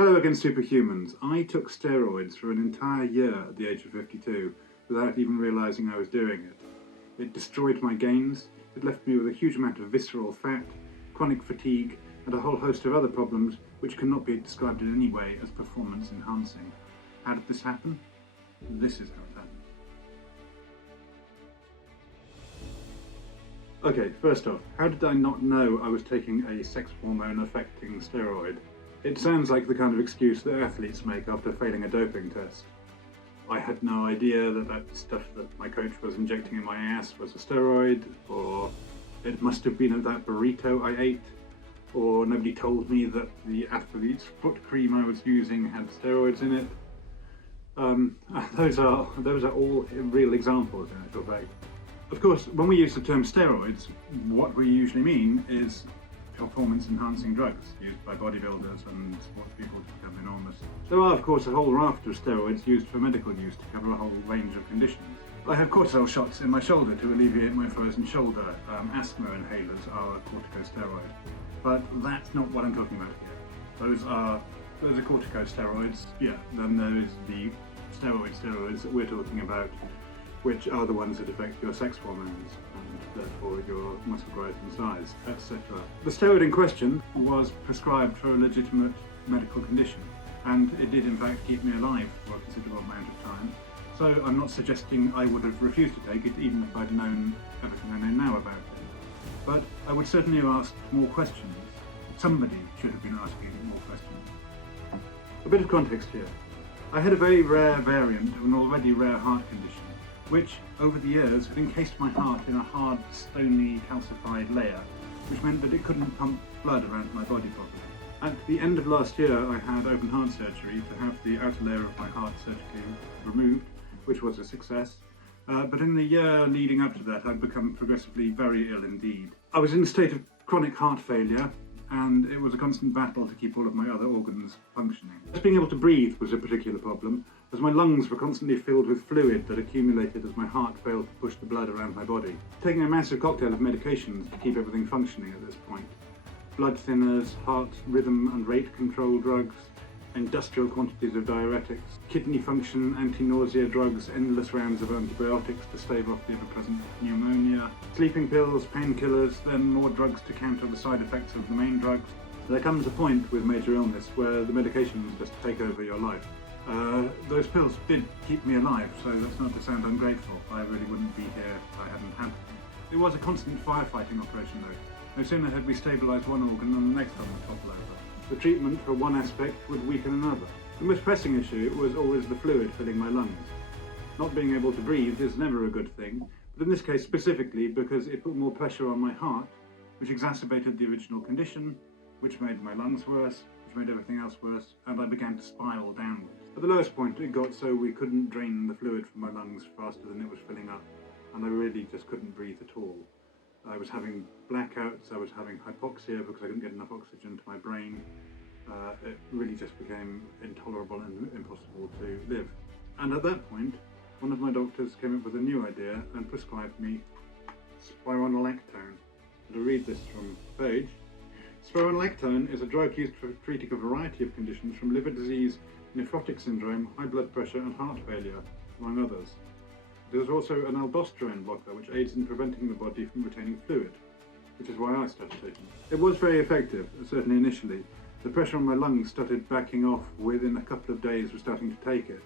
Hello again, superhumans. I took steroids for an entire year at the age of 52 without even realising I was doing it. It destroyed my gains, it left me with a huge amount of visceral fat, chronic fatigue, and a whole host of other problems which cannot be described in any way as performance enhancing. How did this happen? This is how it happened. Okay, first off, how did I not know I was taking a sex hormone affecting steroid? It sounds like the kind of excuse that athletes make after failing a doping test. I had no idea that stuff that my coach was injecting in my ass was a steroid, or it must have been that burrito I ate, or nobody told me that the athlete's foot cream I was using had steroids in it. Those are all real examples in actual fact. Of course, when we use the term steroids, what we usually mean is performance-enhancing drugs used by bodybuilders and sports people to become enormous. There are, of course, a whole raft of steroids used for medical use to cover a whole range of conditions. I have cortisol shots in my shoulder to alleviate my frozen shoulder. Asthma inhalers are a corticosteroid. But that's not what I'm talking about here. Those are corticosteroids. Yeah, then there is the steroids that we're talking about, which are the ones that affect your sex hormones and therefore your muscle growth and size, etc. The steroid in question was prescribed for a legitimate medical condition, and it did in fact keep me alive for a considerable amount of time. So I'm not suggesting I would have refused to take it even if I'd known everything I know now about it. But I would certainly have asked more questions. Somebody should have been asking more questions. A bit of context here. I had a very rare variant of an already rare heart condition, which, over the years, had encased my heart in a hard, stony, calcified layer, which meant that it couldn't pump blood around my body properly. At the end of last year, I had open heart surgery to have the outer layer of my heart surgically removed, which was a success. But in the year leading up to that, I'd become progressively very ill indeed. I was in a state of chronic heart failure, and it was a constant battle to keep all of my other organs functioning. Just being able to breathe was a particular problem, as my lungs were constantly filled with fluid that accumulated as my heart failed to push the blood around my body. Taking a massive cocktail of medications to keep everything functioning at this point. Blood thinners, heart rhythm and rate control drugs, industrial quantities of diuretics, kidney function, anti-nausea drugs, endless rounds of antibiotics to stave off the ever-present pneumonia, sleeping pills, painkillers, then more drugs to counter the side effects of the main drugs. There comes a point with major illness where the medications just take over your life. Those pills did keep me alive, so that's not to sound ungrateful. I really wouldn't be here if I hadn't had them. It was a constant firefighting operation though. No sooner had we stabilised one organ than the next one would topple over. The treatment for one aspect would weaken another. The most pressing issue was always the fluid filling my lungs. Not being able to breathe is never a good thing, but in this case specifically because it put more pressure on my heart, which exacerbated the original condition, which made my lungs worse, which made everything else worse, and I began to spiral downwards. At the lowest point, it got so we couldn't drain the fluid from my lungs faster than it was filling up, and I really just couldn't breathe at all. I was having blackouts, I was having hypoxia because I couldn't get enough oxygen to my brain. It really just became intolerable and impossible to live. And at that point, one of my doctors came up with a new idea and prescribed me Spironolactone. To read this from the page, Spironolactone is a drug used for treating a variety of conditions from liver disease, nephrotic syndrome, high blood pressure and heart failure, among others. There is also an aldosterone blocker which aids in preventing the body from retaining fluid, which is why I started taking it. It was very effective, certainly initially. The pressure on my lungs started backing off within a couple of days of starting to take it.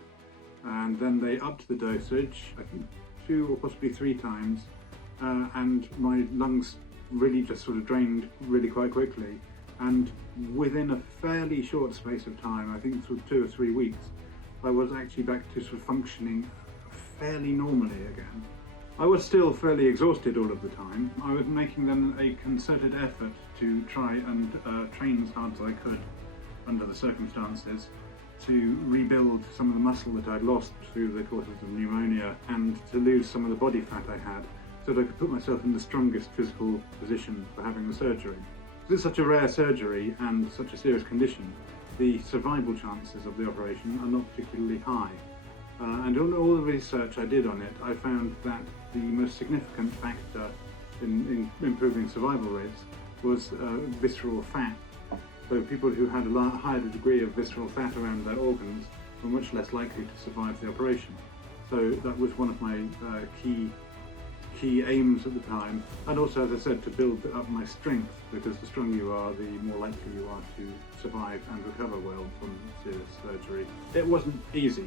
And then they upped the dosage, I think 2 or possibly 3 times, and my lungs really just sort of drained really quite quickly. And within a fairly short space of time, I think sort of 2 or 3 weeks, I was actually back to sort of functioning fairly normally again. I was still fairly exhausted all of the time. I was making then a concerted effort to try and train as hard as I could under the circumstances to rebuild some of the muscle that I'd lost through the courses of pneumonia and to lose some of the body fat I had so that I could put myself in the strongest physical position for having the surgery. Because it's such a rare surgery and such a serious condition, the survival chances of the operation are not particularly high. And on all the research I did on it, I found that the most significant factor in improving survival rates was visceral fat. So people who had a higher degree of visceral fat around their organs were much less likely to survive the operation. So that was one of my key aims at the time, and also, as I said, to build up my strength, because the stronger you are, the more likely you are to survive and recover well from serious surgery. It wasn't easy.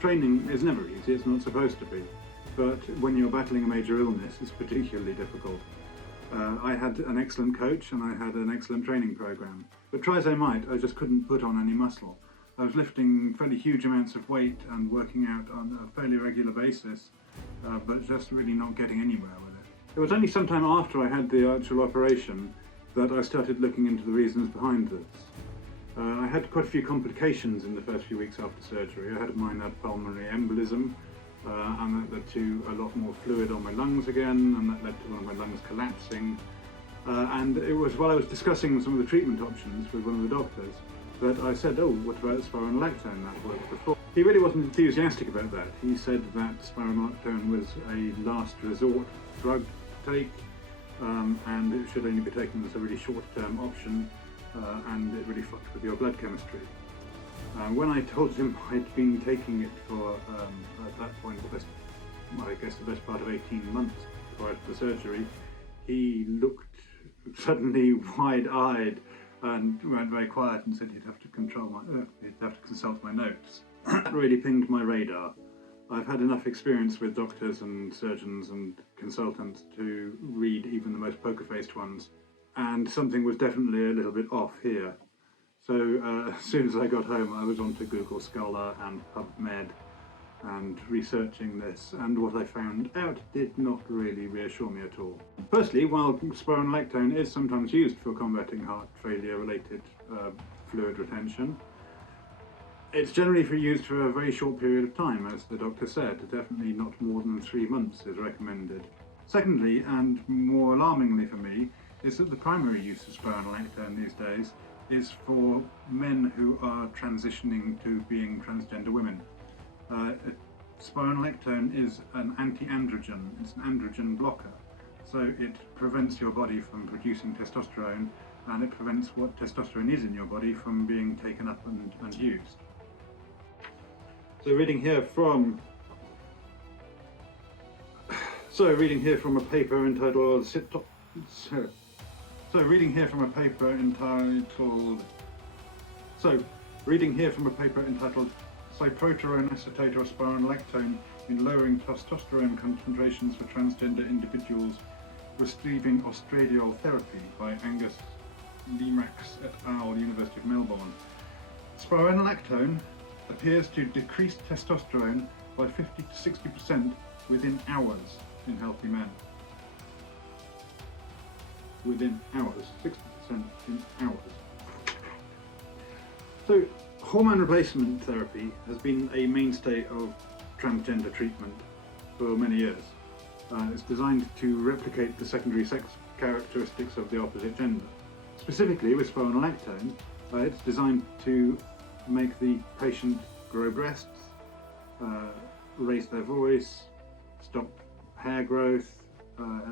Training is never easy, it's not supposed to be, but when you're battling a major illness, it's particularly difficult. I had an excellent coach and I had an excellent training program, but try as I might, I just couldn't put on any muscle. I was lifting fairly huge amounts of weight and working out on a fairly regular basis, but just really not getting anywhere with it. It was only sometime after I had the actual operation that I started looking into the reasons behind this. I had quite a few complications in the first few weeks after surgery. I had a minor pulmonary embolism, and that led to a lot more fluid on my lungs again, and that led to one of my lungs collapsing. And it was while I was discussing some of the treatment options with one of the doctors that I said, oh, what about spironolactone? That worked before. He really wasn't enthusiastic about that. He said that spironolactone was a last resort drug to take, and it should only be taken as a really short-term option, and it really fucked with your blood chemistry. When I told him I'd been taking it for, at that point, the best part of 18 months prior to the surgery, he looked suddenly wide-eyed and went very quiet and said he'd have to consult my notes. That really pinged my radar. I've had enough experience with doctors and surgeons and consultants to read even the most poker-faced ones, and something was definitely a little bit off here. So as soon as I got home, I was onto Google Scholar and PubMed and researching this, and what I found out did not really reassure me at all. Firstly, while spironolactone is sometimes used for combating heart failure-related fluid retention, it's generally used for a very short period of time, as the doctor said. Definitely not more than 3 months is recommended. Secondly, and more alarmingly for me, is that the primary use of spironolactone these days is for men who are transitioning to being transgender women. Spironolactone is an anti-androgen, it's an androgen blocker, so it prevents your body from producing testosterone, and it prevents what testosterone is in your body from being taken up and used. So reading here from a paper entitled Cyproterone acetate or spironolactone in lowering testosterone concentrations for transgender individuals receiving ostradiol therapy by Angus Limax et al., University of Melbourne. Spironolactone appears to decrease testosterone by 50 to 60% within hours in healthy men. Within hours, 60% in hours. So, hormone replacement therapy has been a mainstay of transgender treatment for many years. It's designed to replicate the secondary sex characteristics of the opposite gender. Specifically with spironolactone, it's designed to make the patient grow breasts, raise their voice, stop hair growth,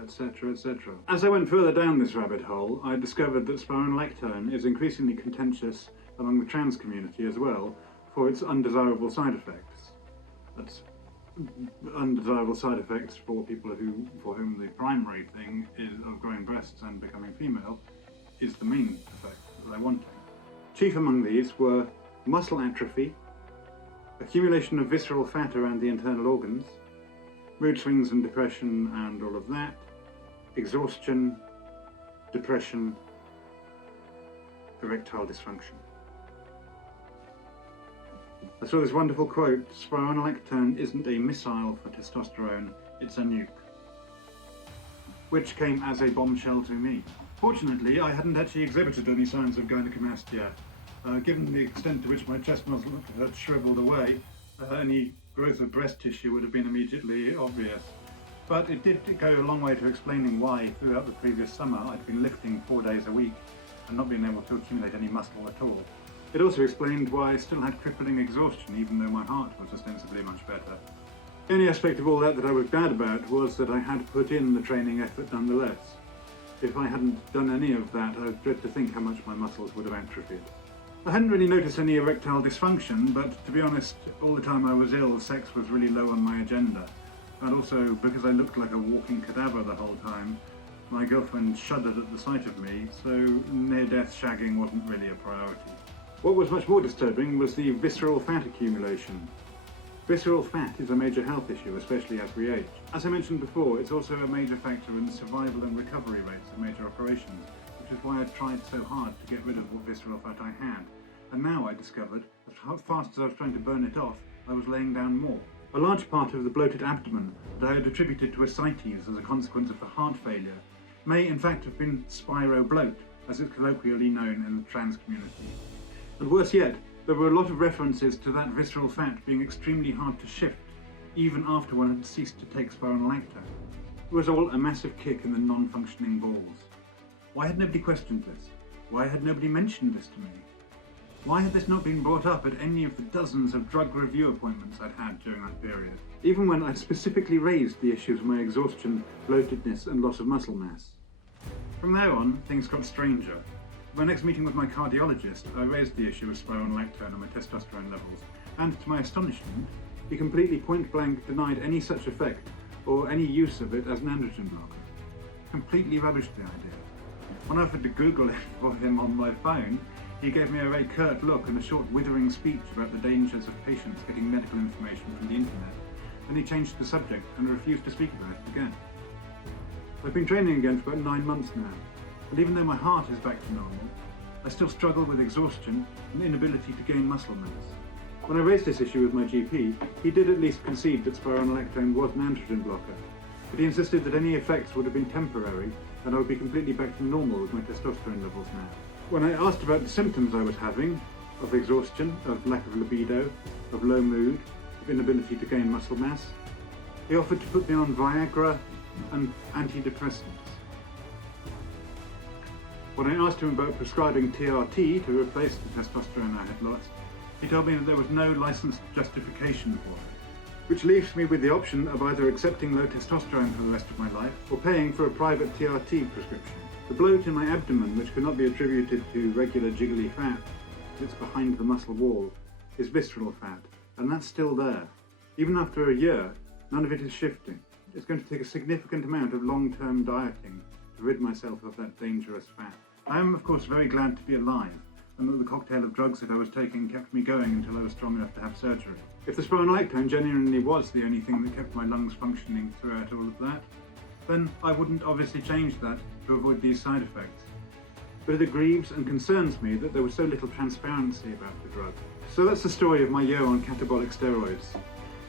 etc., etc. As I went further down this rabbit hole, I discovered that spironolactone is increasingly contentious among the trans community as well for its undesirable side effects. That's undesirable side effects for people for whom the primary thing is of growing breasts and becoming female is the main effect that they're wanting. Chief among these were muscle atrophy, accumulation of visceral fat around the internal organs, mood swings and depression and all of that, exhaustion, depression, erectile dysfunction. I saw this wonderful quote, "Spironolactone isn't a missile for testosterone, it's a nuke," which came as a bombshell to me. Fortunately, I hadn't actually exhibited any signs of gynecomastia. Given the extent to which my chest muscle had shriveled away, any growth of breast tissue would have been immediately obvious. But it did go a long way to explaining why, throughout the previous summer, I'd been lifting 4 days a week and not being able to accumulate any muscle at all. It also explained why I still had crippling exhaustion, even though my heart was ostensibly much better. The only aspect of all that I was glad about was that I had put in the training effort nonetheless. If I hadn't done any of that, I dread to think how much my muscles would have atrophied. I hadn't really noticed any erectile dysfunction, but to be honest, all the time I was ill, sex was really low on my agenda. And also, because I looked like a walking cadaver the whole time, my girlfriend shuddered at the sight of me, so near-death shagging wasn't really a priority. What was much more disturbing was the visceral fat accumulation. Visceral fat is a major health issue, especially as we age. As I mentioned before, it's also a major factor in the survival and recovery rates of major operations, which is why I tried so hard to get rid of what visceral fat I had. And now I discovered that as fast as I was trying to burn it off, I was laying down more. A large part of the bloated abdomen that I had attributed to ascites as a consequence of the heart failure may in fact have been spirobloat, as it's colloquially known in the trans community. And worse yet, there were a lot of references to that visceral fat being extremely hard to shift, even after one had ceased to take spironolactone. It was all a massive kick in the non-functioning balls. Why had nobody questioned this? Why had nobody mentioned this to me? Why had this not been brought up at any of the dozens of drug review appointments I'd had during that period? Even when I'd specifically raised the issues of my exhaustion, bloatedness and loss of muscle mass. From there on, things got stranger. At my next meeting with my cardiologist, I raised the issue of spironolactone and my testosterone levels, and to my astonishment, he completely point-blank denied any such effect or any use of it as an androgen blocker. Completely rubbished the idea. When I offered to Google it for him on my phone, he gave me a very curt look and a short withering speech about the dangers of patients getting medical information from the internet. Then he changed the subject and refused to speak about it again. I've been training again for about 9 months now, and even though my heart is back to normal, I still struggle with exhaustion and inability to gain muscle mass. When I raised this issue with my GP, he did at least concede that spironolactone was an androgen blocker, but he insisted that any effects would have been temporary and I would be completely back to normal with my testosterone levels now. When I asked about the symptoms I was having, of exhaustion, of lack of libido, of low mood, of inability to gain muscle mass, he offered to put me on Viagra and antidepressants. When I asked him about prescribing TRT to replace the testosterone I had lost, he told me that there was no licensed justification for it, which leaves me with the option of either accepting low testosterone for the rest of my life or paying for a private TRT prescription. The bloat in my abdomen, which cannot be attributed to regular jiggly fat, it's behind the muscle wall, is visceral fat, and that's still there. Even after a year, none of it is shifting. It's going to take a significant amount of long-term dieting to rid myself of that dangerous fat. I am, of course, very glad to be alive, and that the cocktail of drugs that I was taking kept me going until I was strong enough to have surgery. If the spironolactone genuinely was the only thing that kept my lungs functioning throughout all of that, then I wouldn't obviously change that to avoid these side effects. But it grieves and concerns me that there was so little transparency about the drug. So that's the story of my year on catabolic steroids.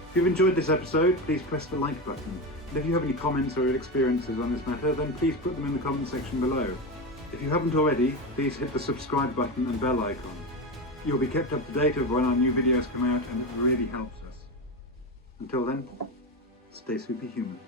If you've enjoyed this episode, please press the like button. And if you have any comments or experiences on this matter, then please put them in the comment section below. If you haven't already, please hit the subscribe button and bell icon. You'll be kept up to date of when our new videos come out, and it really helps us. Until then, stay superhuman.